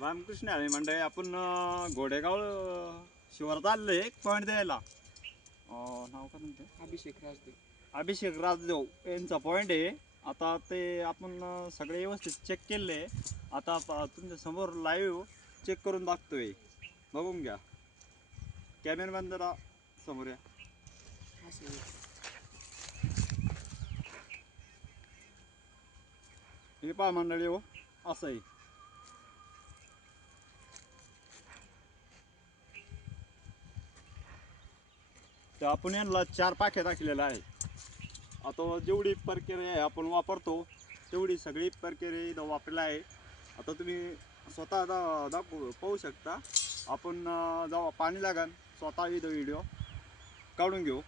रामकृष्ण हरी मंडळी, आपण घोडेगाव शिवारात आलेलो आहे एक पॉईंट द्यायला. नाव का तुमचं? अभिषेक राजदेव यांचा पॉईंट आहे. आता ते आपण सगळे व्यवस्थित चेक केले. आता तुमच्या समोर लाईव्ह चेक करून दाखतोय, बघून घ्या. कॅमेरामॅन जरा समोर या. हे पहा मंडळी, हो असं आहे. तर आपण यांना 4 पाख्या दाखवलेला आहे. आता जेवढी प्रक्रिया आपण वापरतो तेवढी सगळी प्रक्रिया इथं वापरला आहे. आता तुम्ही स्वतः पाहू शकता. आपण जेव्हा पाणी लागेल स्वतः इथं व्हिडिओ काढून घेऊ.